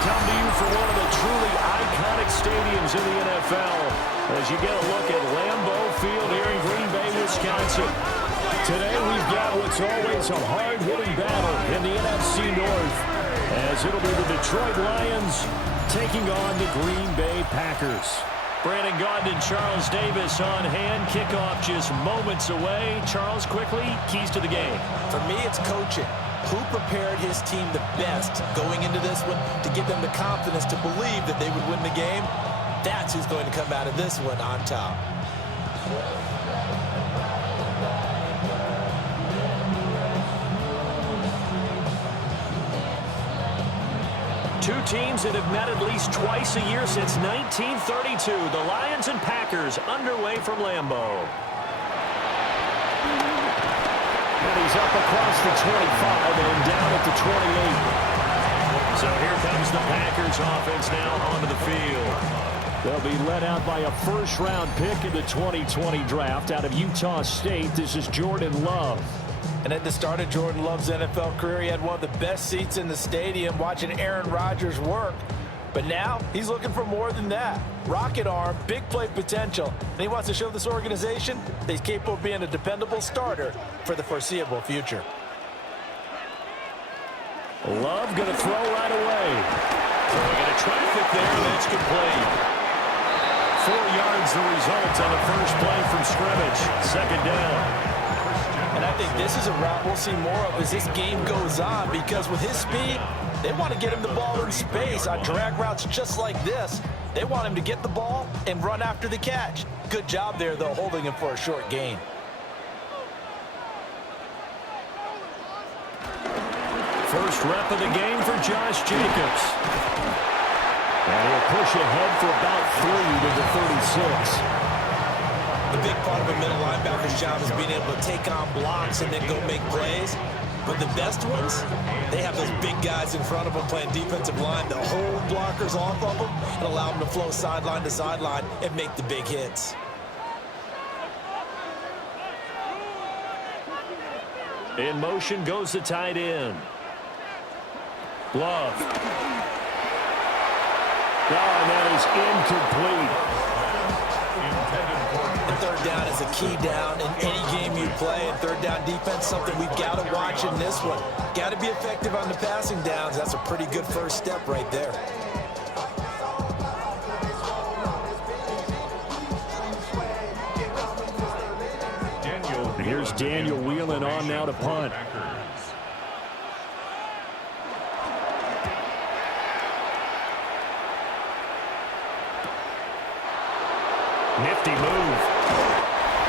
come to you from one of the truly iconic stadiums in the NFL as you get a look at Lambeau Field here in Green Bay, Wisconsin. Today we've got what's always a hard-hitting battle in the NFC North, as it'll be the Detroit Lions taking on the Green Bay Packers. Brandon Gaudin and Charles Davis on hand. Kickoff just moments away. Charles, quickly, keys to the game. For me, it's coaching. Who prepared his team the best going into this one to give them the confidence to believe that they would win the game? That's who's going to come out of this one on top. Two teams that have met at least twice a year since 1932. The Lions and Packers underway from Lambeau. And he's up across the 25 and down at the 28. So here comes the Packers offense now onto the field. They'll be led out by a first-round pick in the 2020 draft out of Utah State. This is Jordan Love. And at the start of Jordan Love's NFL career, he had one of the best seats in the stadium watching Aaron Rodgers work. But now he's looking for more than that. Rocket arm, big play potential, and he wants to show this organization that he's capable of being a dependable starter for the foreseeable future. Love going to throw right away. Throwing into traffic there, and that's complete. 4 yards the result on the first play from scrimmage. Second down. And I think this is a route we'll see more of as this game goes on, because with his speed, they want to get him the ball in space on drag routes just like this. They want him to get the ball and run after the catch. Good job there, though, holding him for a short gain. First rep of the game for Josh Jacobs. And he'll push ahead for about 3 to the 36. The big part of a middle linebacker's job is being able to take on blocks and then go make plays. But the best ones, they have those big guys in front of them playing defensive line that hold blockers off of them and allow them to flow sideline to sideline and make the big hits. In motion goes the tight end. Love. Oh, and that is incomplete. Third down is a key down in any game you play, and third down defense, something we've got to watch in this one. Got to be effective on the passing downs. That's a pretty good first step right there. And here's Daniel wheeling on now to punt. Nifty move.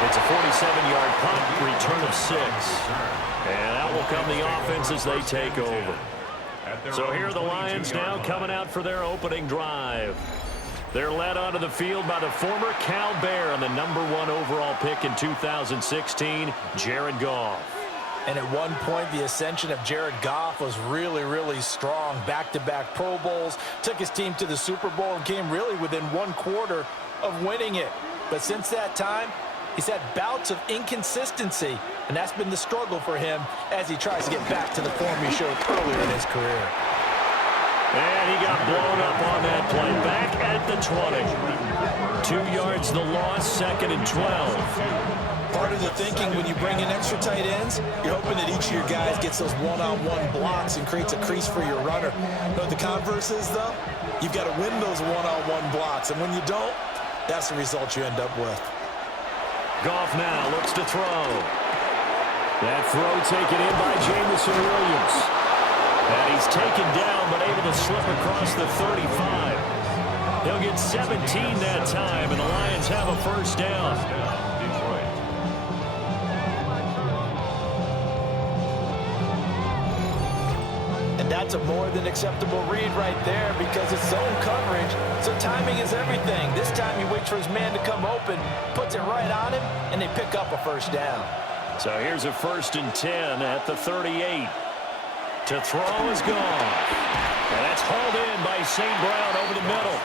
It's a 47-yard punt, return of 6. And out will come the offense as they take over. So here are the Lions now coming out for their opening drive. They're led onto the field by the former Cal Bear and the #1 overall pick in 2016, Jared Goff. And at one point, the ascension of Jared Goff was really, really strong. Back-to-back Pro Bowls, took his team to the Super Bowl and came really within 1 quarter of winning it. But since that time, he's had bouts of inconsistency, and that's been the struggle for him as he tries to get back to the form he showed earlier in his career. And he got blown up on that play. Back at the 20. 2 yards the loss, 2nd and 12. Part of the thinking when you bring in extra tight ends, you're hoping that each of your guys gets those one-on-one blocks and creates a crease for your runner. You know what the converse is, though? You've got to win those one-on-one blocks, and when you don't, that's the result you end up with. Goff now looks to throw. That throw taken in by Jamison Williams. And he's taken down, but able to slip across the 35. He'll get 17 that time, and the Lions have a first down. That's a more than acceptable read right there because it's zone coverage, so timing is everything. This time he waits for his man to come open, puts it right on him, and they pick up a first down. So here's a 1st and 10 at the 38. To throw is gone. And that's hauled in by St. Brown over the middle.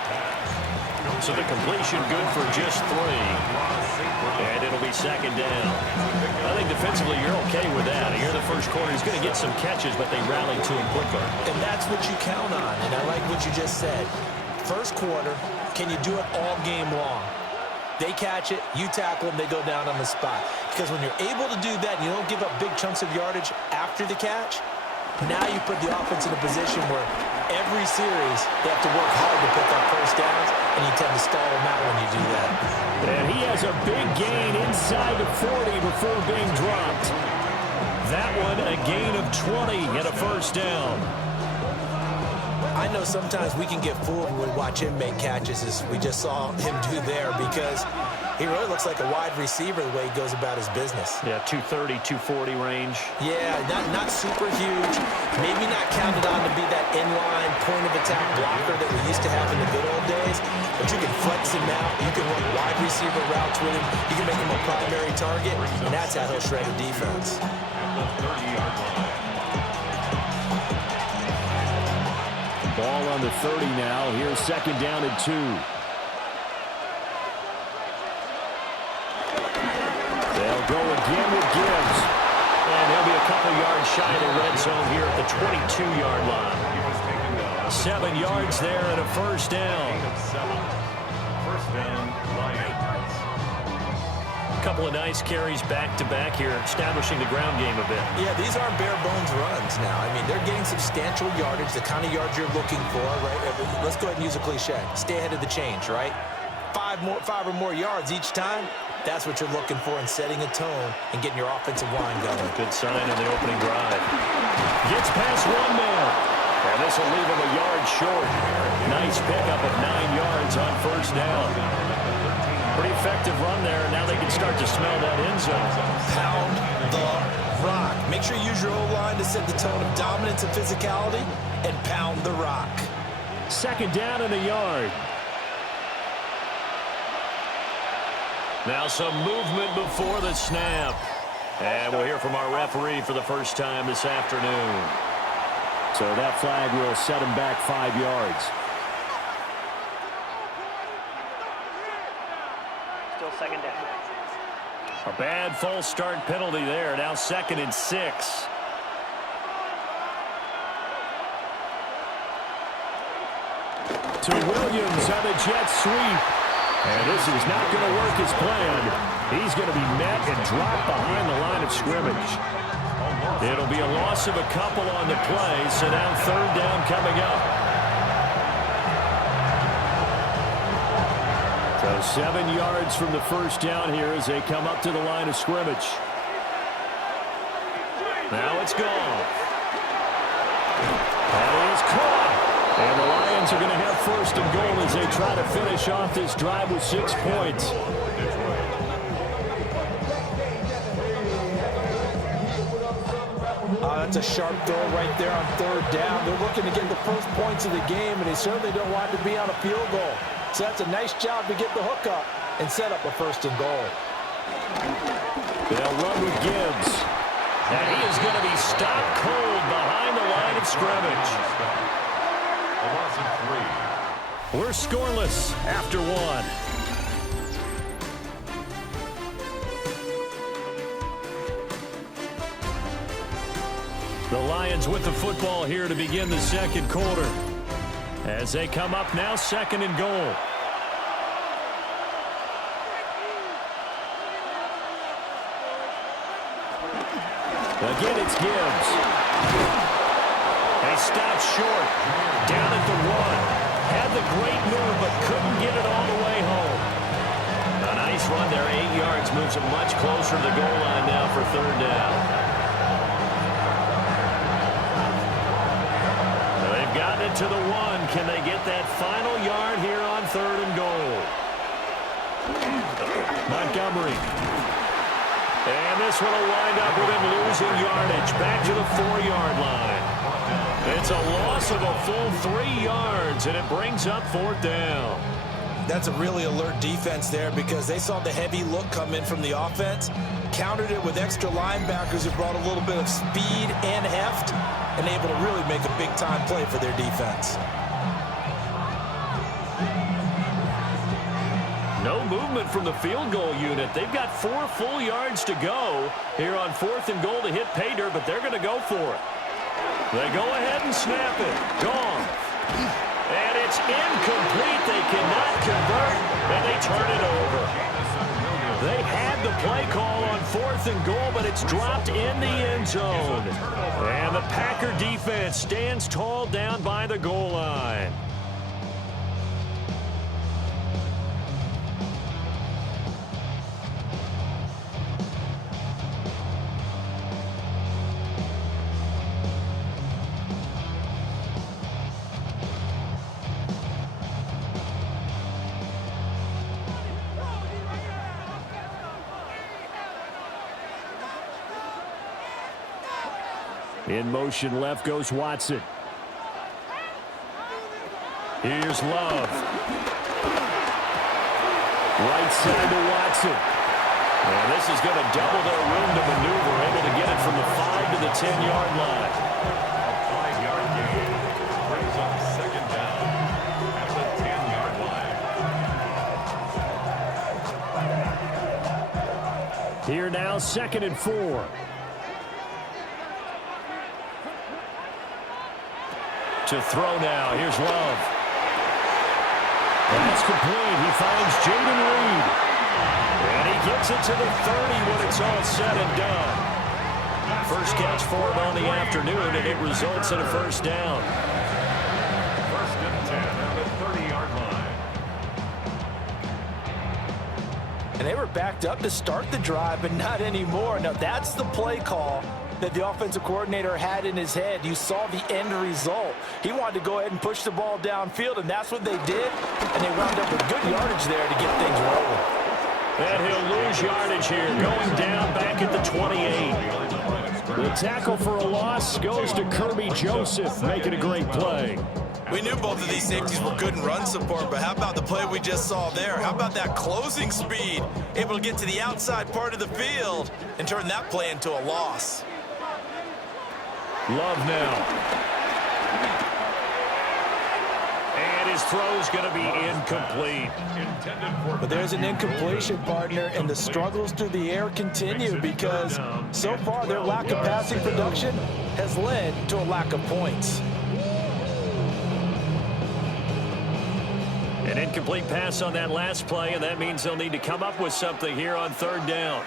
So the completion good for just 3. And it'll be second down. I think defensively you're okay with that. Here in the first quarter, he's going to get some catches, but they rallied to him quickly. And that's what you count on. And I like what you just said. First quarter, can you do it all game long? They catch it, you tackle them, they go down on the spot. Because when you're able to do that and you don't give up big chunks of yardage after the catch, now you put the offense in a position where every series they have to work hard to pick up first downs, and you tend to stall them out when you do that. And he has a big gain inside the 40 before being dropped. That one a gain of 20 and a first down. I know sometimes we can get fooled when we watch him make catches, as we just saw him do there, because he really looks like a wide receiver the way he goes about his business. Yeah, 230, 240 range. Yeah, not super huge. Maybe not counted on to be that inline point-of-attack blocker that we used to have in the good old days, but you can flex him out. You can run wide receiver routes with him. You can make him a primary target, and that's how he'll shred a defense. Ball on the 30 now. Here's second down and 2. They'll go again with Gibbs. And he'll be a couple yards shy of the red zone here at the 22-yard line. 7 yards there and a first down. First down, Lions. Couple of nice carries back-to-back here, establishing the ground game a bit. Yeah, these aren't bare-bones runs now. I mean, they're getting substantial yardage, the kind of yards you're looking for, right? Let's go ahead and use a cliche. Stay ahead of the change, right? 5 or more yards each time, that's what you're looking for in setting a tone and getting your offensive line going. Good sign in the opening drive. Gets past 1 man. And this will leave him a yard short. Nice pickup of 9 yards on first down. Pretty effective run there. Now they can start to smell that end zone. Pound the rock. Make sure you use your O-line to set the tone of dominance and physicality, and pound the rock. Second down and a yard. Now some movement before the snap. And we'll hear from our referee for the first time this afternoon. So that flag will set him back 5 yards. Still second down. A bad false start penalty there. Now 2nd and 6. To Williams on the jet sweep. And this is not going to work as planned. He's going to be met and dropped behind the line of scrimmage. It'll be a loss of a couple on the play, so now 3rd down coming up. So 7 yards from the first down here as they come up to the line of scrimmage. Now it's gone. That is caught. And the Lions are going to have 1st and goal as they try to finish off this drive with 6 points. That's a sharp throw right there on 3rd down. They're looking to get the first points of the game, and they certainly don't want it to be on a field goal. So that's a nice job to get the hook up and set up a 1st and goal. They'll run with Gibbs. And he is going to be stopped cold behind the line of scrimmage. A loss of 3. We're scoreless after 1. The Lions with the football here to begin the 2nd quarter. As they come up now, 2nd and goal. Again, it's Gibbs. They stopped short. Down at the 1. Had the great move, but couldn't get it all the way home. A nice run there, 8 yards. Moves them much closer to the goal line now for 3rd down. Gotten it to the 1. Can they get that final yard here on 3rd and goal? Montgomery. And this one will wind up with him losing yardage. Back to the 4-yard line. It's a loss of a full 3 yards, and it brings up 4th down. That's a really alert defense there because they saw the heavy look come in from the offense, countered it with extra linebackers who brought a little bit of speed and heft, and able to really make a big-time play for their defense. No movement from the field goal unit. They've got 4 full yards to go here on 4th and goal to hit pay dirt, but they're going to go for it. They go ahead and snap it. Gone. And it's incomplete. They cannot convert, and they turn it over. They had the play call on 4th and goal, but it's dropped in the end zone. And the Packer defense stands tall down by the goal line. In motion left goes Watson. Here's Love. Right side to Watson. And this is going to double their room to maneuver. Able to get it from the 5 to the 10-yard line. A 5-yard gain brings up 2nd down at the 10-yard line. Here now, 2nd and 4. To throw now. Here's Love. That's complete. He finds Jaden Reed. And he gets it to the 30 when it's all said and done. First catch for him on the afternoon, and it results in a first down. 1st and 10 at the 30-yard line. And they were backed up to start the drive, but not anymore. Now, that's the play call that the offensive coordinator had in his head. You saw the end result. He wanted to go ahead and push the ball downfield, and that's what they did, and they wound up with good yardage there to get things rolling. And he'll lose yardage here, going down back at the 28. The tackle for a loss goes to Kirby Joseph, making a great play. We knew both of these safeties were good in run support, but how about the play we just saw there? How about that closing speed? Able to get to the outside part of the field and turn that play into a loss. Love now. And his throw's going to be incomplete. But there's an incompletion, partner, and the struggles through the air continue because so far their lack of passing production has led to a lack of points. An incomplete pass on that last play, and that means they'll need to come up with something here on 3rd down.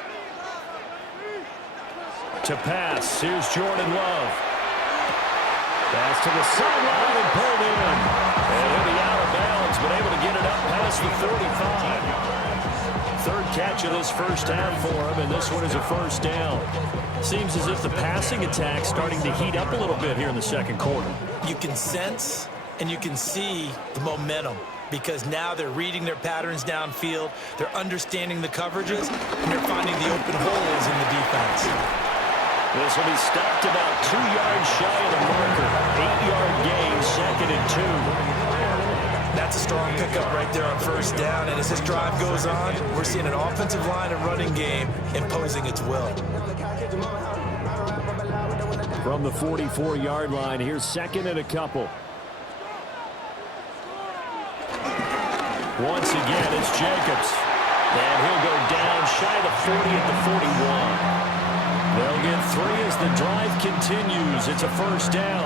To pass, here's Jordan Love. Pass to the sideline and pulled in. And he'll be out of bounds, but able to get it up past the 45. 3rd catch of this first half for him, and this one is a first down. Seems as if the passing attack's starting to heat up a little bit here in the 2nd quarter. You can sense and you can see the momentum because now they're reading their patterns downfield, they're understanding the coverages, and they're finding the open holes in the defense. This will be stopped about 2 yards shy of the marker. 8-yard gain, 2nd and 2. That's a strong pickup right there on first down, and as this drive goes on, we're seeing an offensive line and running game imposing its will. From the 44-yard line, here's 2nd and a couple. Once again, it's Jacobs. And he'll go down shy of the 40 at the 41. They'll get 3 as the drive continues. It's a first down.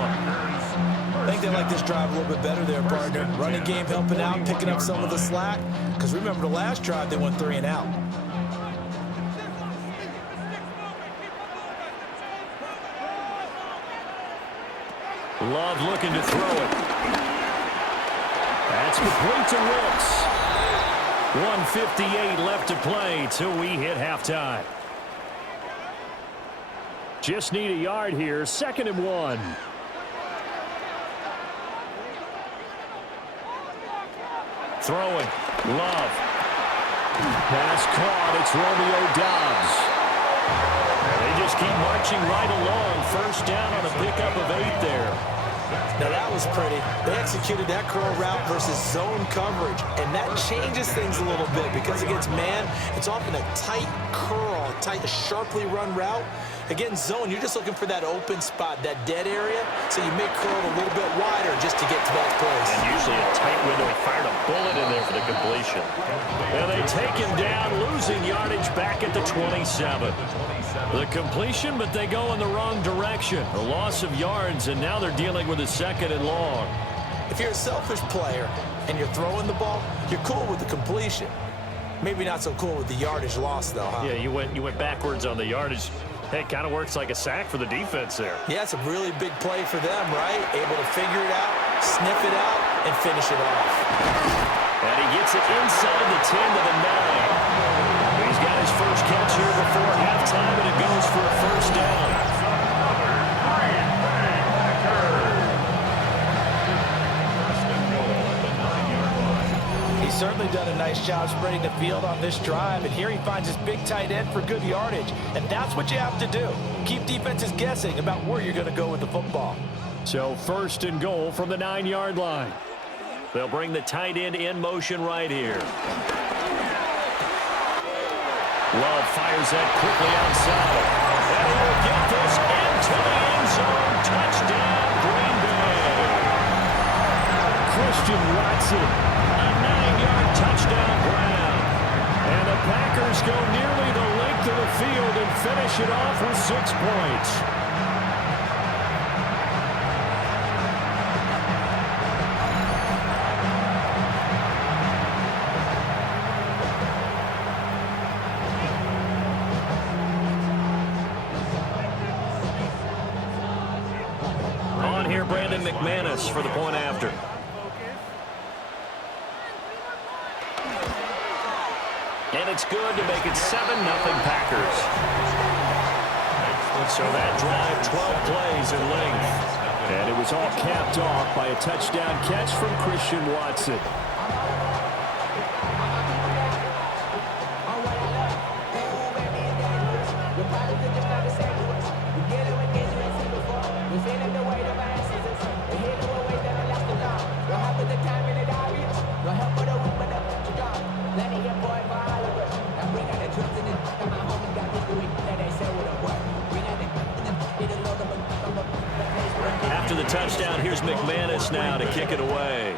I think they like this drive a little bit better there, partner. Running game helping out, picking up some of the slack. Because remember, the last drive, they went 3 and out. Love looking to throw it. That's complete to Wilkes. 1:58 left to play till we hit halftime. Just need a yard here. 2nd and 1. Throwing. Love. Pass caught. It's Romeo Doubs. And they just keep marching right along. First down on a pickup of 8 there. Now that was pretty. They executed that curl route versus zone coverage, and that changes things a little bit because against man, it's often a tight curl, a tight, sharply run route. Again, zone, you're just looking for that open spot, that dead area, so you may curl a little bit wider just to get to that place. And usually a tight window. He fired a bullet in there for the completion. And they take him down, losing yardage back at the 27. The completion, but they go in the wrong direction. A loss of yards, and now they're dealing with a 2nd and long. If you're a selfish player and you're throwing the ball, you're cool with the completion. Maybe not so cool with the yardage loss, though, huh? Yeah, you went backwards on the yardage. Hey, it kind of works like a sack for the defense there. Yeah, it's a really big play for them, right? Able to figure it out, sniff it out, and finish it off. And he gets it inside the 10 to the 9. He's got his first catch here before halftime, and it goes for a first down. He's certainly done a nice job spreading the field on this drive, and here he finds his big tight end for good yardage. And that's what you have to do. Keep defenses guessing about where you're going to go with the football. So 1st and goal from the 9-yard line. They'll bring the tight end in motion right here. Love fires that quickly outside. And he will get this into the end zone. Touchdown, Green Bay. Christian Watson, a 9-yard touchdown grab. And the Packers go nearly the length of the field and finish it off with 6 points. McManus for the point after. And it's good to make it 7-0 Packers. So that drive, 12 plays in length. And it was all capped off by a touchdown catch from Christian Watson. After the touchdown, here's McManus now to kick it away.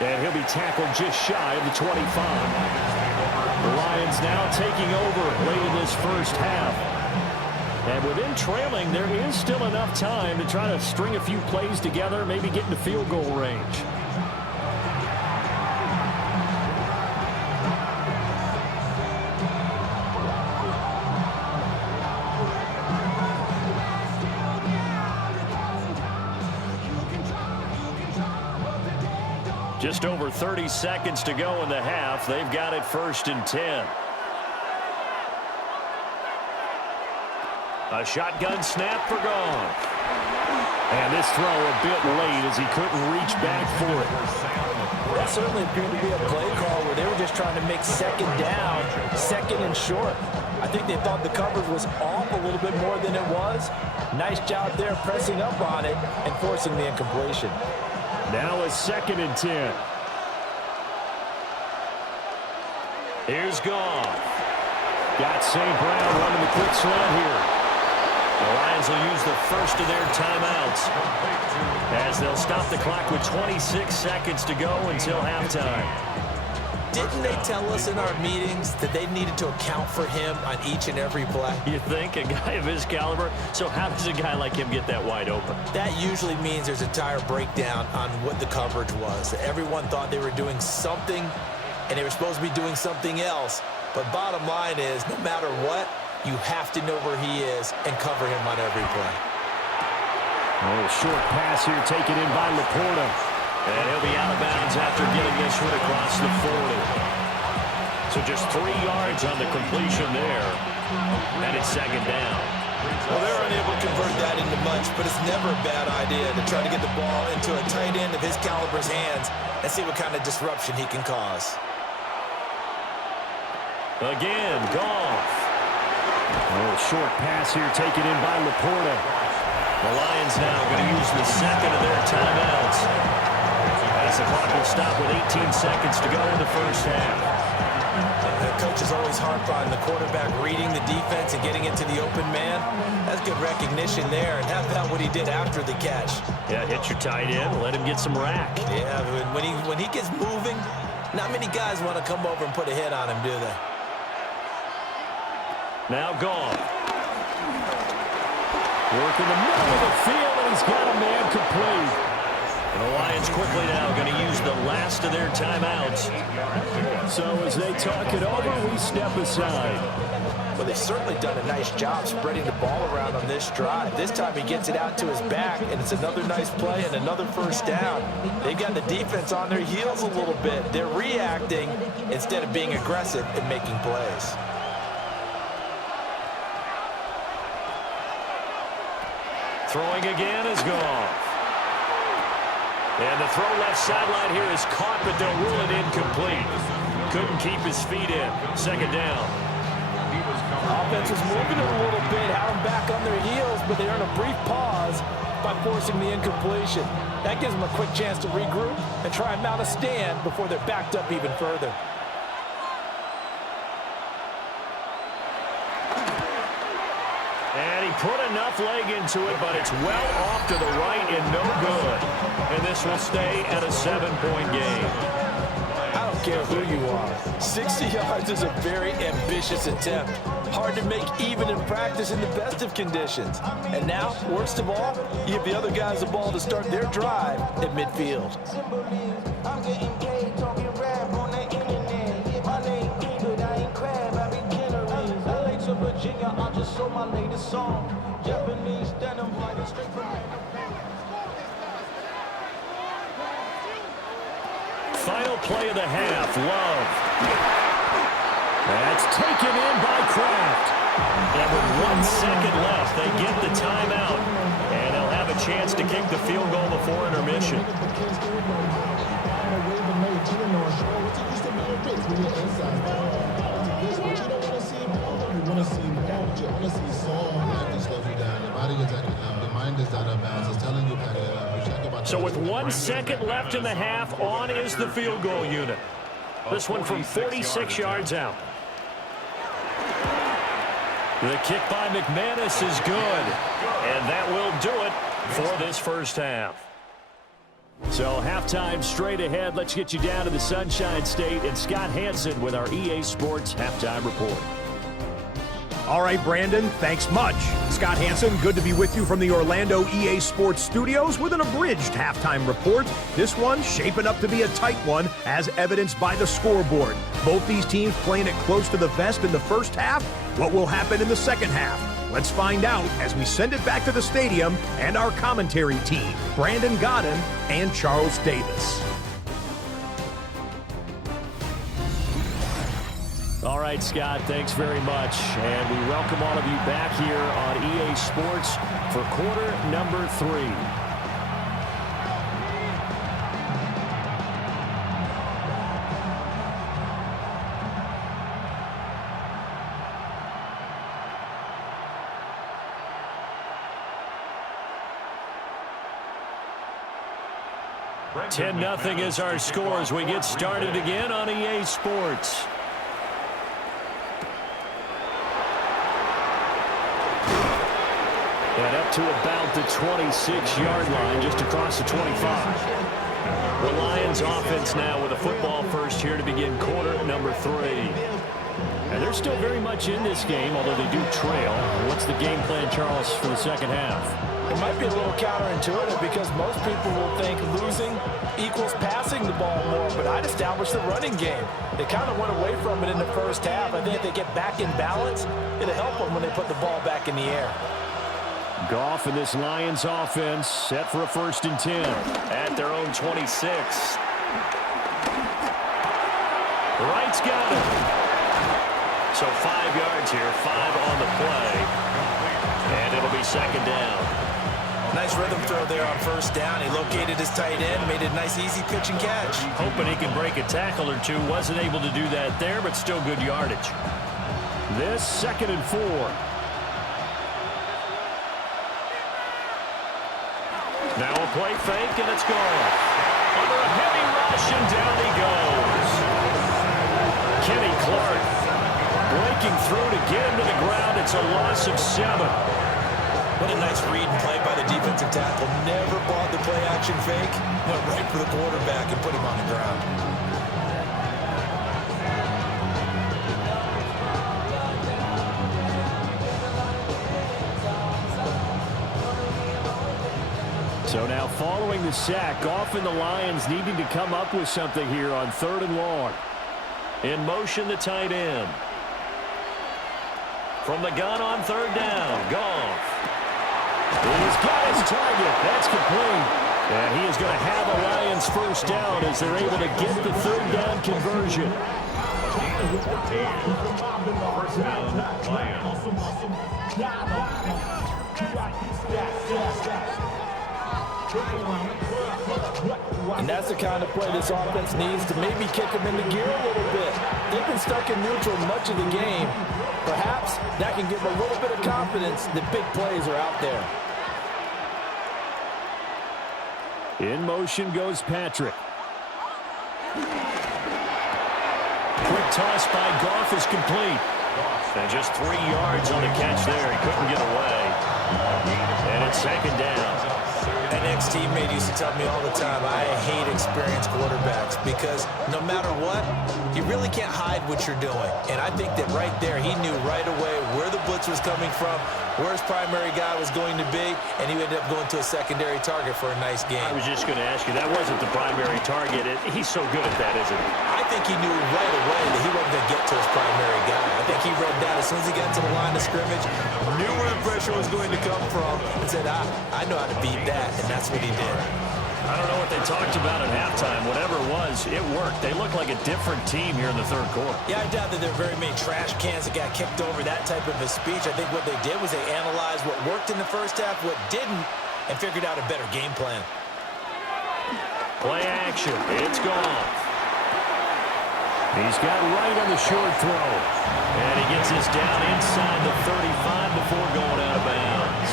And he'll be tackled just shy of the 25. The Lions now taking over late in this first half. And with them trailing, there is still enough time to try to string a few plays together, maybe get into field goal range. Just over 30 seconds to go in the half. They've got it 1st and 10. A shotgun snap for Goff. And this throw a bit late as he couldn't reach back for it. That certainly appeared to be a play call where they were just trying to make 2nd down, 2nd and short. I think they thought the coverage was off a little bit more than it was. Nice job there pressing up on it and forcing the incompletion. Now a 2nd and 10. Here's Goff. Got St. Brown running the quick slant here. The Lions will use the first of their timeouts as they'll stop the clock with 26 seconds to go until halftime. Didn't they tell us in our meetings that they needed to account for him on each and every play? You think? A guy of his caliber? So how does a guy like him get that wide open? That usually means there's a entire breakdown on what the coverage was. Everyone thought they were doing something, and they were supposed to be doing something else. But bottom line is, no matter what, you have to know where he is and cover him on every play. Oh, short pass here taken in by Laporta. And he'll be out of bounds after getting this one across the 40. So just 3 yards on the completion there. And it's 2nd down. Well, they're unable to convert that into much, but it's never a bad idea to try to get the ball into a tight end of his caliber's hands and see what kind of disruption he can cause. Again, Goff. Oh, short pass here taken in by Laporta. The Lions now going to use the 2nd of their timeouts as the clock will stop with 18 seconds to go in the first half. The coach is always harp on the quarterback reading the defense and getting it to the open man. That's good recognition there. And how about what he did after the catch? Yeah, hit your tight end, let him get some rack. Yeah, when he gets moving, not many guys want to come over and put a hit on him, do they? Now gone. Work in the middle of the field, and he's got a man complete. And the Lions quickly now going to use the last of their timeouts. So as they talk it over, we step aside. Well, they've certainly done a nice job spreading the ball around on this drive. This time he gets it out to his back, and it's another nice play and another first down. They've got the defense on their heels a little bit. They're reacting instead of being aggressive and making plays. Throwing again is gone. And the throw left sideline here is caught, but they'll rule it incomplete. Couldn't keep his feet in. Second down. Offense was moving it a little bit, had them back on their heels, but they earn a brief pause by forcing the incompletion. That gives them a quick chance to regroup and try and mount a stand before they're backed up even further. And he put enough leg into it, but it's well off to the right and no good. And this will stay at a 7-point game. I don't care who you are. 60 yards is a very ambitious attempt. Hard to make even in practice in the best of conditions. And now, worst of all, you give the other guys the ball to start their drive at midfield. I'm getting paid, talking rap on the internet. Yeah, my name good, I ain't crab, I be generous. LA to Virginia, I just sold my latest song. Japanese denim, riding straight from Final play of the half, Love. That's taken in by Kraft. And with 1 second left, they get the timeout. And they'll have a chance to kick the field goal before intermission. So with 1 second left in the half, on is the field goal unit. This one from 46 yards out. The kick by McManus is good. And that will do it for this first half. So halftime straight ahead. Let's get you down to the Sunshine State and Scott Hansen with our EA Sports halftime report. All right, Brandon, thanks much. Scott Hansen, good to be with you from the Orlando EA Sports Studios with an abridged halftime report. This one shaping up to be a tight one, as evidenced by the scoreboard. Both these teams playing it close to the vest in the first half. What will happen in the second half? Let's find out as we send it back to the stadium and our commentary team, Brandon Godden and Charles Davis. All right, Scott, thanks very much. And we welcome all of you back here on EA Sports for quarter number 3. Ten-0 is our score as we get started again on EA Sports. And up to about the 26-yard line, just across the 25. The Lions offense now with a football first here to begin quarter number 3. And they're still very much in this game, although they do trail. What's the game plan, Charles, for the second half? It might be a little counterintuitive because most people will think losing equals passing the ball more, but I'd establish the running game. They kind of went away from it in the first half. I think if they get back in balance, it'll help them when they put the ball back in the air. Goff and this Lions offense set for a 1st and 10 at their own 26. Wright's got it. So 5 yards here, 5 on the play. And it'll be second down. Nice rhythm throw there on first down. He located his tight end, made a nice easy pitch and catch. Hoping he can break a tackle or two. Wasn't able to do that there, but still good yardage. This 2nd and 4. Now a play fake, and it's gone. under a heavy rush, and down he goes. Kenny Clark breaking through to get him to the ground. It's a loss of 7. What a nice read and play by the defensive tackle. Never bought the play-action fake. Went right for the quarterback and put him on the ground. So now following the sack, often the Lions needing to come up with something here on 3rd and long. In motion, the tight end. From the gun on 3rd down, Goff. He's got his target. That's complete. And he is going to have a Lions first down as they're able to get the 3rd down conversion. First down, Lions. And that's the kind of play this offense needs to maybe kick them into gear a little bit. They've been stuck in neutral much of the game. Perhaps that can give them a little bit of confidence that big plays are out there. In motion goes Patrick. Quick toss by Goff is complete. And just 3 yards on the catch there. He couldn't get away. And it's 2nd down. An ex-teammate used to tell me all the time, I hate experienced quarterbacks because no matter what, you really can't hide what you're doing. And I think that right there, he knew right away where the blitz was coming from, where his primary guy was going to be, and he ended up going to a secondary target for a nice game. I was just going to ask you, that wasn't the primary target. He's so good at that, isn't he? I think he knew right away that he wasn't going to get to his primary guy. I think he read that as soon as he got to the line of scrimmage, knew where the pressure was going to come from, and said, I know how to beat that, and that's what he did. I don't know what they talked about at halftime. Whatever it was, it worked. They look like a different team here in the 3rd quarter. Yeah, I doubt that there are very many trash cans that got kicked over, that type of a speech. I think what they did was they analyzed what worked in the first half, what didn't, and figured out a better game plan. Play action. It's gone. He's got right on the short throw. And he gets this down inside the 35 before going out of bounds.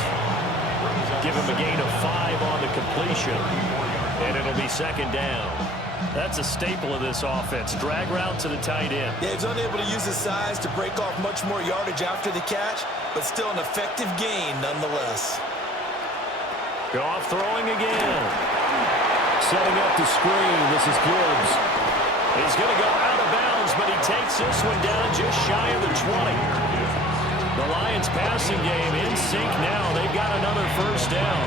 Give him a gain of 5 on the completion. And it'll be 2nd down. That's a staple of this offense. Drag route to the tight end. Yeah, he's unable to use his size to break off much more yardage after the catch, but still an effective gain nonetheless. Goff throwing again. Setting up the screen. This is Gibbs. He's going to go out of bounds, but he takes this one down just shy of the 20. The Lions passing game in sync now. They've got another first down.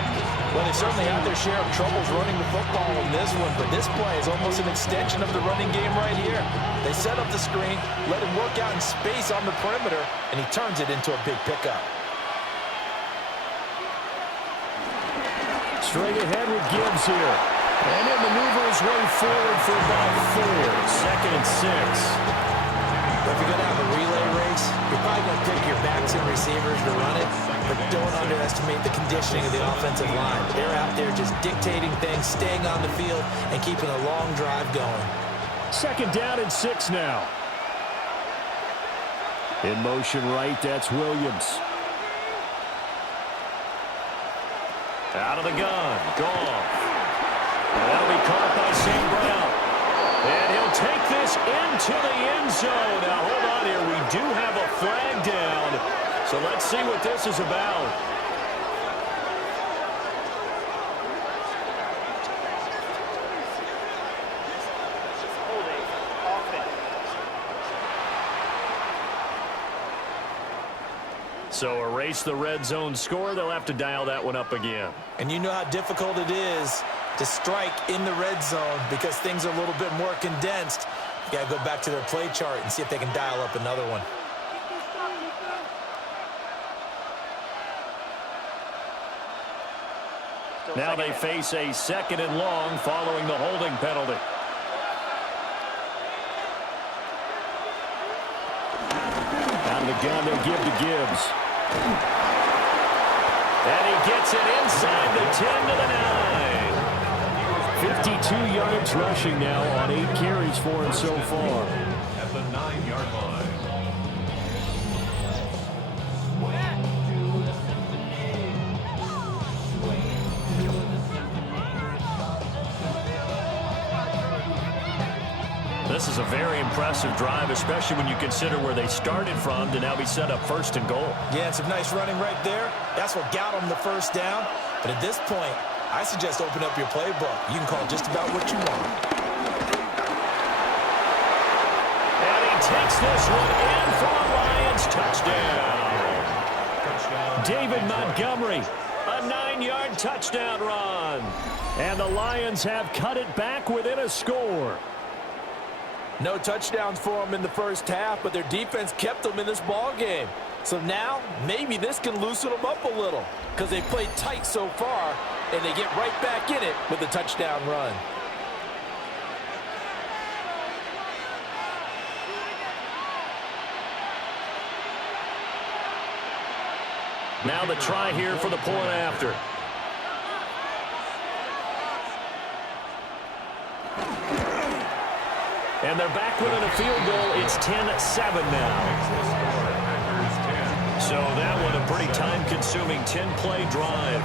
Well, they certainly had their share of troubles running the football in this one, but this play is almost an extension of the running game right here. They set up the screen, let him work out in space on the perimeter, and he turns it into a big pickup. Straight ahead with Gibbs here. And he'll maneuver his way forward for about 4. 2nd and 6. If you're going to have a relay race, you're probably going to pick your backs and receivers to run it, but don't underestimate the conditioning of the offensive line. They're out there just dictating things, staying on the field, and keeping a long drive going. 2nd down and 6 now. In motion right, that's Williams. Out of the gun, Goff. And that'll be caught by St. Brown. And he'll take this into the end zone. Now, hold on here. We do have a flag down. So let's see what this is about. So erase the red zone score. They'll have to dial that one up again. And you know how difficult it is to strike in the red zone because things are a little bit more condensed. You got to go back to their play chart and see if they can dial up another one. Now they face a 2nd and long following the holding penalty. Out of the gun, they'll give to Gibbs. And he gets it inside the 10 to the 9. 52 yards rushing now on 8 carries for him so far. At the 9-yard line. is a very impressive drive, especially when you consider where they started from to now be set up 1st and goal. Yeah, and some nice running right there. That's what got them the first down. But at this point, I suggest open up your playbook. You can call just about what you want. And he takes this one in for a Lions touchdown. David Montgomery, a 9-yard touchdown run. And the Lions have cut it back within a score. No touchdowns for them in the first half, but their defense kept them in this ball game. So now, maybe this can loosen them up a little because they played tight so far, and they get right back in it with a touchdown run. Now the try here for the point after. And they're back within a field goal. It's 10-7 now. So that one a pretty time-consuming 10-play drive.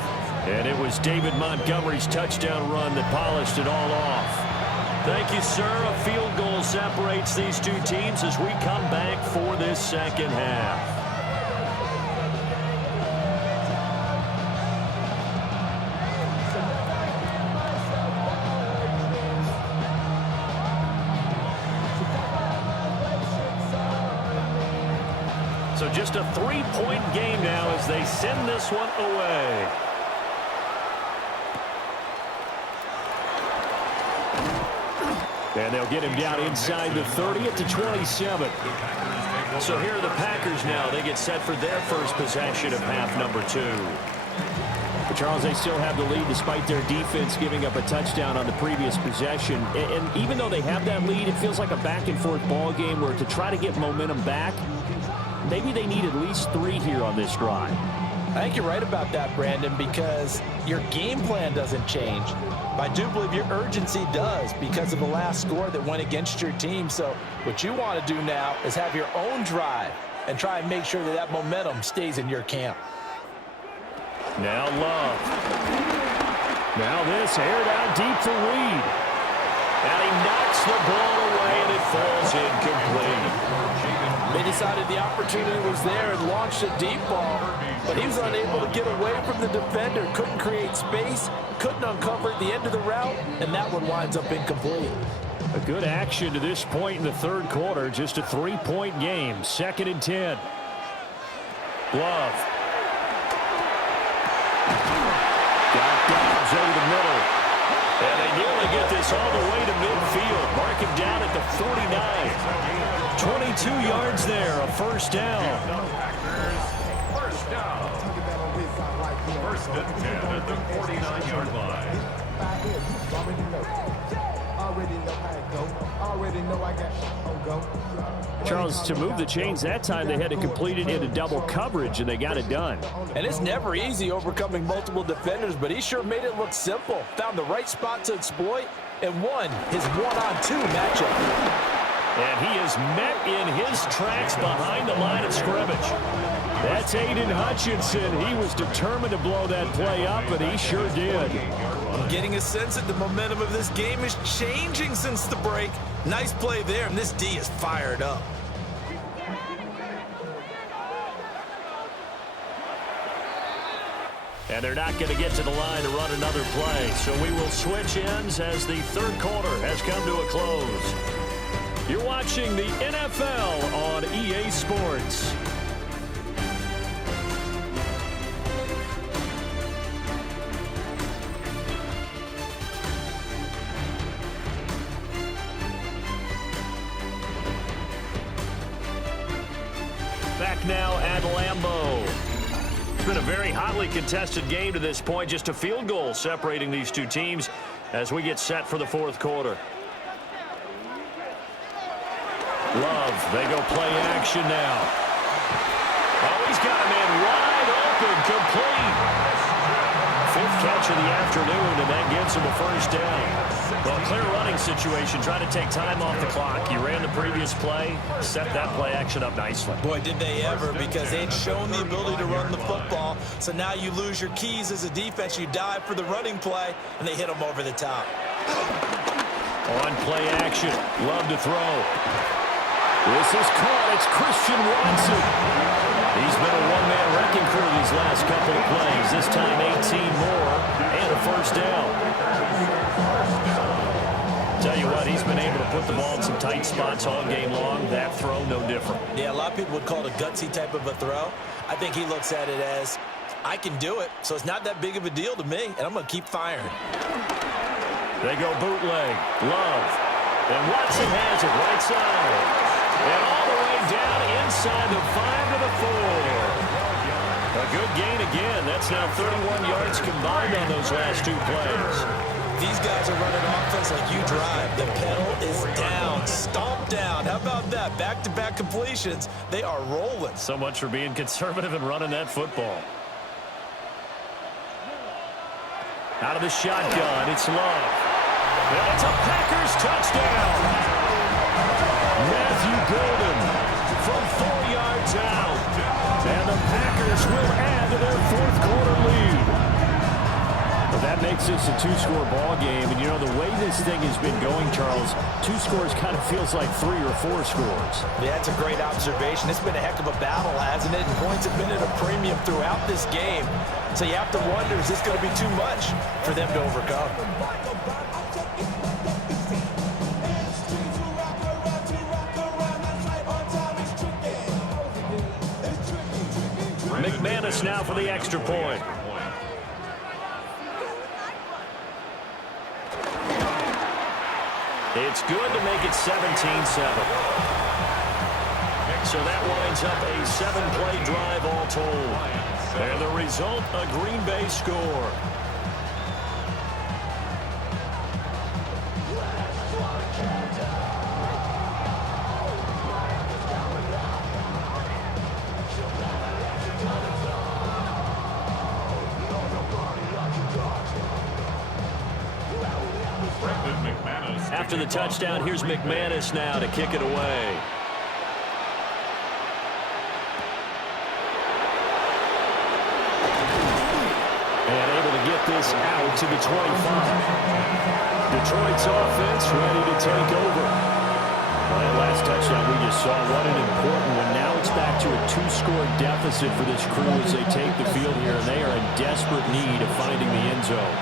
And it was David Montgomery's touchdown run that polished it all off. Thank you, sir. A field goal separates these two teams as we come back for this second half. So just a 3-point game now as they send this one away. And they'll get him down inside the 30 at the 27. So here are the Packers now. They get set for their first possession of half number 2. But Charles, they still have the lead despite their defense giving up a touchdown on the previous possession. And even though they have that lead, it feels like a back-and-forth ball game where to try to get momentum back, maybe they need at least 3 here on this drive. I think you're right about that, Brandon, because your game plan doesn't change. But I do believe your urgency does because of the last score that went against your team. So what you want to do now is have your own drive and try and make sure that that momentum stays in your camp. Now Love. Now this aired out deep for Reed. And he knocks the ball away and it falls incomplete. They decided the opportunity was there and launched a deep ball, but he was unable to get away from the defender, couldn't create space, couldn't uncover the end of the route, and that one winds up incomplete. A good action to this point in the third quarter, just a 3-point game, 2nd and 10. Love. Got Dobbs over the middle. And they nearly get this all the way to midfield. Mark him down at the 49. 22 yards there, a first down. First down. First and 10 at the 49-yard line. Charles, to move the chains that time, they had to complete it into double coverage, and they got it done. And it's never easy overcoming multiple defenders, but he sure made it look simple. Found the right spot to exploit and won his 1-on-2 matchup. And he is met in his tracks behind the line of scrimmage. That's Aiden Hutchinson. He was determined to blow that play up, and he sure did. I'm getting a sense that the momentum of this game is changing since the break. Nice play there, and this D is fired up. And they're not going to get to the line to run another play. So we will switch ends as the third quarter has come to a close. You're watching the NFL on EA Sports. Back now at Lambeau. It's been a very hotly contested game to this point. Just a field goal separating these two teams as we get set for the fourth quarter. Love, they go play action now. Oh, he's got a man wide open, complete. 5th catch of the afternoon, and that gives him a first down. Well, clear running situation, trying to take time off the clock. You ran the previous play, set that play action up nicely. Boy, did they ever, because they'd shown the ability to run the football. So now you lose your keys as a defense. You dive for the running play, and they hit them over the top. On play action. Love to throw. This is caught. It's Christian Watson. He's been a one-man wrecking crew these last couple of plays. This time 18 more and a first down. Tell you what, he's been able to put the ball in some tight spots all game long. That throw, no different. Yeah, a lot of people would call it a gutsy type of a throw. I think he looks at it as, I can do it, so it's not that big of a deal to me, and I'm going to keep firing. They go bootleg. Love. And Watson has it right side. And all the way down inside the 5 to the 4. A good gain again. That's now 31 yards combined on those last 2 plays. These guys are running offense like you drive. The pedal is down, stomped down. How about that? Back-to-back completions. They are rolling. So much for being conservative and running that football. Out of the shotgun, it's Love. And it's a Packers touchdown. Matthew Golden from 4 yards out. And the Packers will add to their 4th quarter lead. But that makes this a 2-score ball game. And, you know, the way this thing has been going, Charles, 2 scores kind of feels like 3 or 4 scores. Yeah, that's a great observation. It's been a heck of a battle, hasn't it? And points have been at a premium throughout this game. So you have to wonder, is this going to be too much for them to overcome? McManus now for the extra point. It's good to make it 17-7. So that winds up a 7-play drive all told. And the result, a Green Bay score. After the touchdown, here's McManus now to kick it away. And able to get this out to the 25. Detroit's offense ready to take over. Well, that last touchdown we just saw, what an important one. Now it's back to a 2-score deficit for this crew as they take the field here, and they are in desperate need of finding the end zone.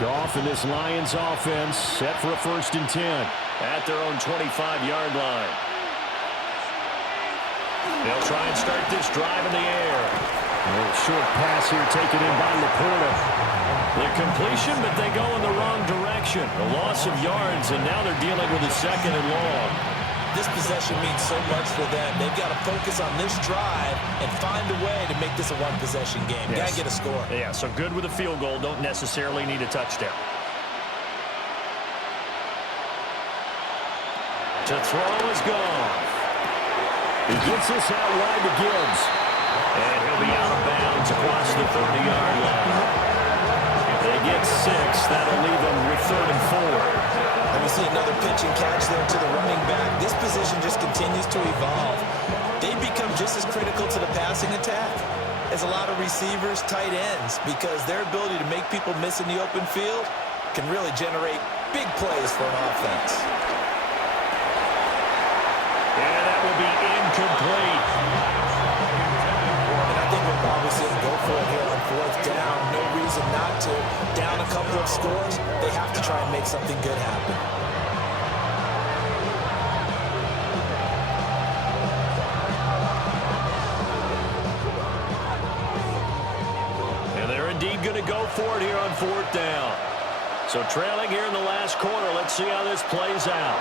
Goff and this Lions offense set for a 1st and 10 at their own 25-yard line. They'll try and start this drive in the air. A little short pass here taken in by Laporta. The completion, but they go in the wrong direction. A loss of yards, and now they're dealing with a 2nd and long. This possession means so much for them. They've got to focus on this drive and find a way to make this a 1-possession game. Yes. Got to get a score. Yeah, so good with a field goal. Don't necessarily need a touchdown. To throw is gone. He gets this out wide to Gibbs. And he'll be out of bounds across the 30-yard line. If they get 6, that'll leave them with 3rd and 4. And we see another pitch and catch there to the running back. This position just continues to evolve. They become just as critical to the passing attack as a lot of receivers, tight ends, because their ability to make people miss in the open field can really generate big plays for an offense. And that will be incomplete. And I think we'll probably see them go for it here on 4th down. No reason not to. Down a couple of scores, they have to try and make something good happen. And they're indeed going to go for it here on 4th down. So trailing here in the last quarter. Let's see how this plays out.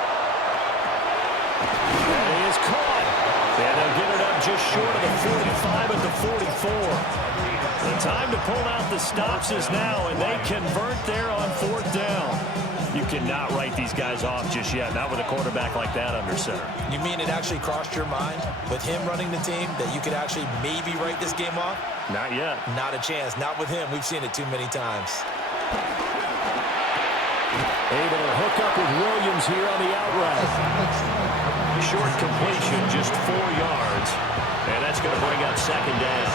And he is caught. And they'll get it up just short of the 45 at the 44. The time to pull out the stops is now, and they convert there on 4th down. You cannot write these guys off just yet, not with a quarterback like that under center. You mean it actually crossed your mind with him running the team that you could actually maybe write this game off? Not yet. Not a chance. Not with him. We've seen it too many times. Able to hook up with Williams here on the out route. Short completion, just 4 yards. And that's going to bring up second down.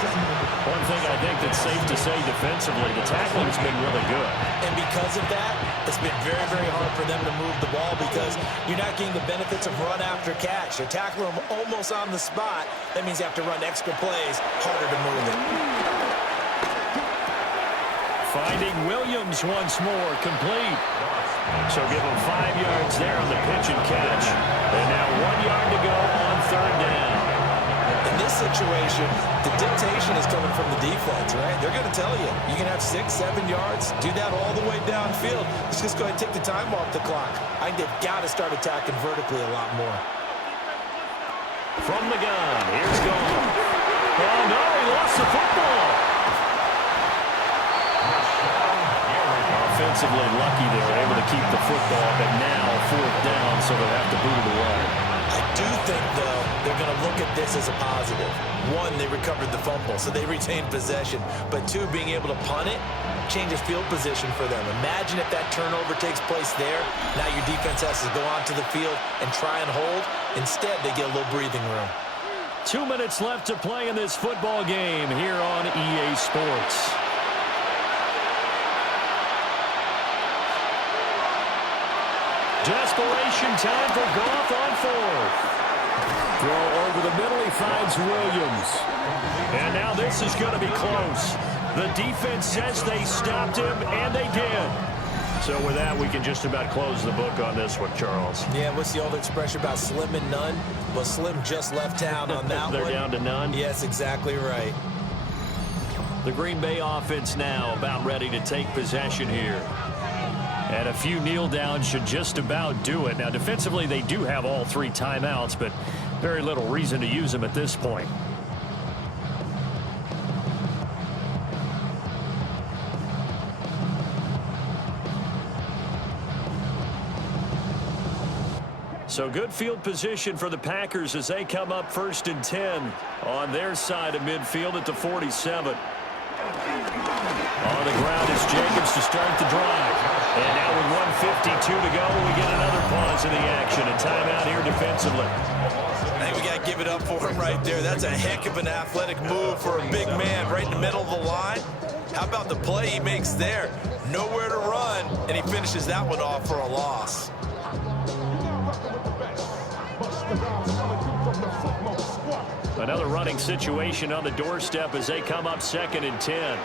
One thing I think that's safe to say defensively, the tackling's been really good. And because of that, it's been very, very hard for them to move the ball because you're not getting the benefits of run after catch. They're tackling them almost on the spot. That means you have to run extra plays, harder to move it. Finding Williams once more, complete. So give him 5 yards there on the pitch and catch. And now 1 yard to go on third down. In this situation, the dictation is coming from the defense, right? They're going to tell you, you can have 6, 7 yards, do that all the way downfield. Let's just go ahead and take the time off the clock. I think they've got to start attacking vertically a lot more. From the gun, here's Goff. Oh, no, he lost the football. Offensively lucky they were able to keep the football, but now 4th down, so they'll have to boot it away. I do think, though, they're going to look at this as a positive. 1, they recovered the fumble, so they retained possession. But 2, being able to punt it changes field position for them. Imagine if that turnover takes place there. Now your defense has to go onto the field and try and hold. Instead, they get a little breathing room. 2 minutes left to play in this football game here on EA Sports. Desperation time for Goff on 4th. Throw over the middle, he finds Williams. And now this is going to be close. The defense says they stopped him, and they did. So with that, we can just about close the book on this one, Charles. Yeah, what's the old expression about slim and none? Well, Slim just left town on that They're one. down to none? Yes, exactly right. The Green Bay offense now about ready to take possession here. And a few kneel downs should just about do it. Now, defensively, they do have all 3 timeouts, but very little reason to use them at this point. So good field position for the Packers as they come up 1st and 10 on their side of midfield at the 47. On the ground is Jacobs to start the drive. And now with 1:52 to go, we get another pause in the action. A timeout here defensively. I think we got to give it up for him right there. That's a heck of an athletic move for a big man right in the middle of the line. How about the play he makes there? Nowhere to run, and he finishes that one off for a loss. Another running situation on the doorstep as they come up 2nd and 10.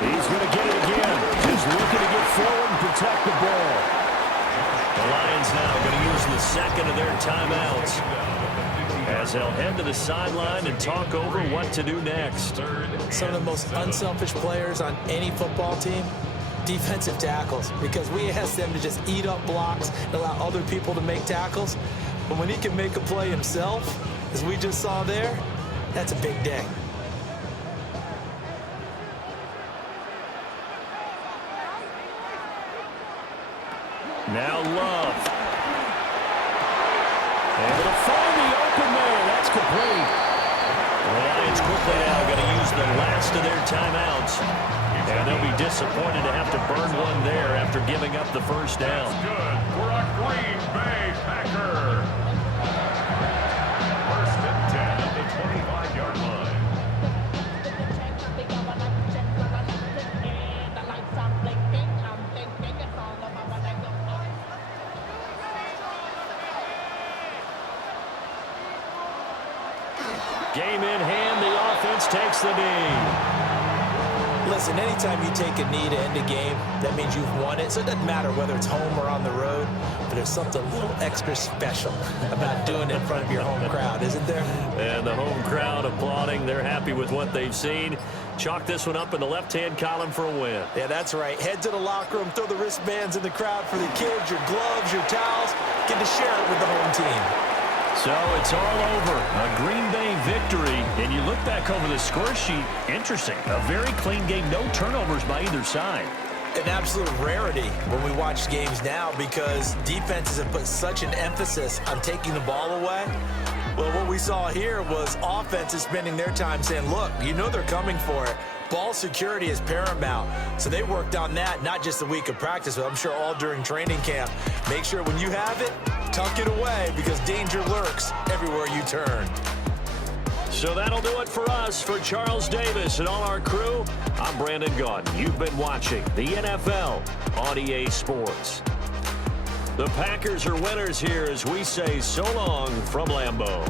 He's going to get it again. Just looking to get forward and protect the ball. The Lions now going to use the 2nd of their timeouts as they'll head to the sideline and talk over what to do next. Some of the most unselfish players on any football team, defensive tackles, because we ask them to just eat up blocks and allow other people to make tackles. But when he can make a play himself, as we just saw there, that's a big day. Now Love. Able to find the open there. That's complete. The Lions quickly now going to use the last of their timeouts. And they'll be disappointed to have to burn one there after giving up the 1st down. Good for a Green Bay Packer. 1st and 10 at the 25-yard line. Game in hand, the offense takes the knee. Listen, anytime you take a knee to end a game, that means you've won it. So it doesn't matter whether it's home or on the road, but there's something a little extra special about doing it in front of your home crowd, isn't there? And the home crowd applauding. They're happy with what they've seen. Chalk this one up in the left-hand column for a win. Yeah, that's right. Head to the locker room, throw the wristbands in the crowd for the kids, your gloves, your towels. Get to share it with the home team. So it's all over. A Green Bay victory. And you look back over the score sheet. Interesting. A very clean game. No turnovers by either side. An absolute rarity when we watch games now because defenses have put such an emphasis on taking the ball away. Well, what we saw here was offenses spending their time saying, look, you know they're coming for it. Ball security is paramount. So they worked on that, not just the week of practice, but I'm sure all during training camp. Make sure when you have it, tuck it away because danger lurks everywhere you turn. So that'll do it for us. For Charles Davis and all our crew, I'm Brandon Gaudin. You've been watching the NFL on EA Sports. The Packers are winners here as we say so long from Lambeau.